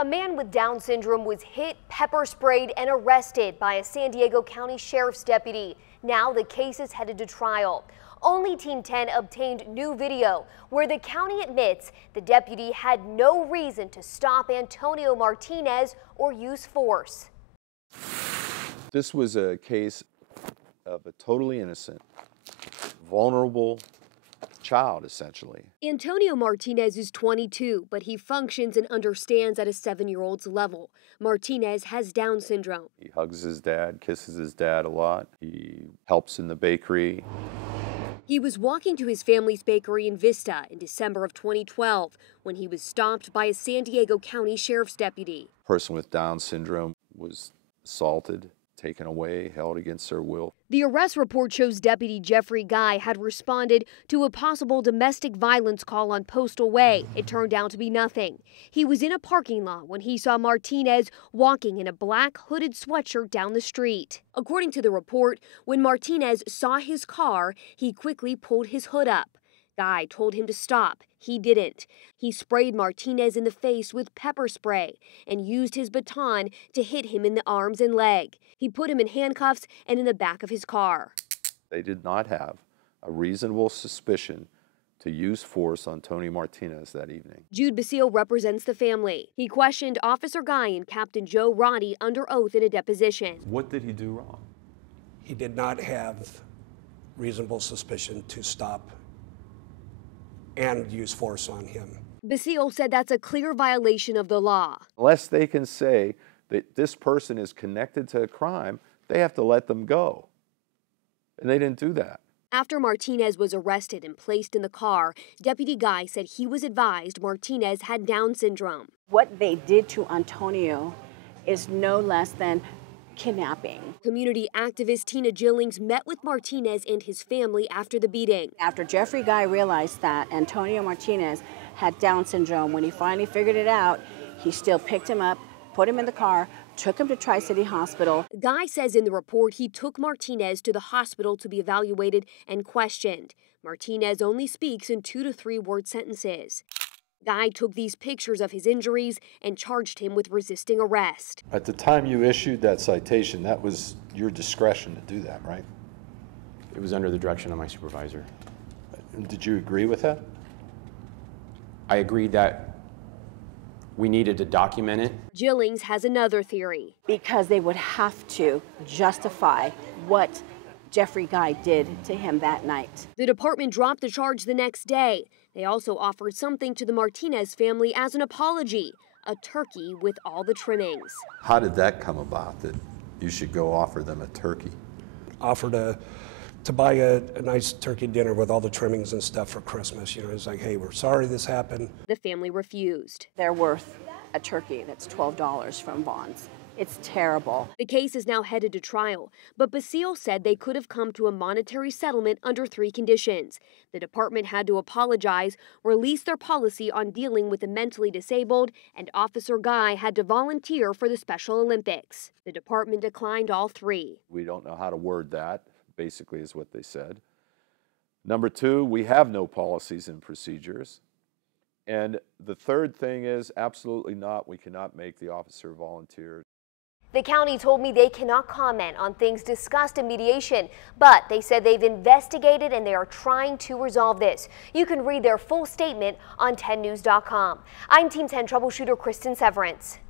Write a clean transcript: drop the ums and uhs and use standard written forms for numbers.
A man with Down syndrome was hit, pepper sprayed, and arrested by a San Diego County Sheriff's deputy. Now the case is headed to trial. Only Team 10 obtained new video where the county admits the deputy had no reason to stop Antonio Martinez or use force. This was a case of a totally innocent, vulnerable child, essentially. Antonio Martinez is 22, but he functions and understands at a 7-year-old's level. Martinez has Down syndrome. He hugs his dad, kisses his dad a lot. He helps in the bakery. He was walking to his family's bakery in Vista in December of 2012 when he was stopped by a San Diego County Sheriff's deputy. A person with Down syndrome was assaulted, taken away, held against their will. The arrest report shows Deputy Jeffrey Guy had responded to a possible domestic violence call on Postal Way. It turned out to be nothing. He was in a parking lot when he saw Martinez walking in a black hooded sweatshirt down the street. According to the report, when Martinez saw his car, he quickly pulled his hood up. Guy told him to stop. He didn't. He sprayed Martinez in the face with pepper spray and used his baton to hit him in the arms and leg. He put him in handcuffs and in the back of his car. They did not have a reasonable suspicion to use force on Tony Martinez that evening. Jude Basile represents the family. He questioned Officer Guy and Captain Joe Roddy under oath in a deposition. What did he do wrong? He did not have reasonable suspicion to stop and use force on him. Basile said that's a clear violation of the law. Unless they can say that this person is connected to a crime, they have to let them go. And they didn't do that. After Martinez was arrested and placed in the car, Deputy Guy said he was advised Martinez had Down syndrome. What they did to Antonio is no less than kidnapping. Community activist Tina Gillings met with Martinez and his family after the beating. After Jeffrey Guy realized that Antonio Martinez had Down syndrome, when he finally figured it out, he still picked him up, put him in the car, took him to Tri-City Hospital. Guy says in the report he took Martinez to the hospital to be evaluated and questioned. Martinez only speaks in 2 to 3 word sentences. Guy took these pictures of his injuries and charged him with resisting arrest. At the time you issued that citation, that was your discretion to do that, right? It was under the direction of my supervisor. Did you agree with that? I agreed that we needed to document it. Gillings has another theory. Because they would have to justify what Jeffrey Guy did to him that night. The department dropped the charge the next day. They also offered something to the Martinez family as an apology, a turkey with all the trimmings. How did that come about, that you should go offer them a turkey? Offered to buy a nice turkey dinner with all the trimmings and stuff for Christmas. You know, it's like, hey, we're sorry this happened. The family refused. They're worth a turkey that's $12 from Vons. It's terrible. The case is now headed to trial, but Basile said they could have come to a monetary settlement under 3 conditions. The department had to apologize, release their policy on dealing with the mentally disabled, and Officer Guy had to volunteer for the Special Olympics. The department declined all 3. We don't know how to word that, basically is what they said. Number 2, we have no policies and procedures. And the third thing is, absolutely not, we cannot make the officer volunteer. The county told me they cannot comment on things discussed in mediation, but they said they've investigated and they are trying to resolve this. You can read their full statement on 10news.com. I'm Team 10 troubleshooter Kristen Severance.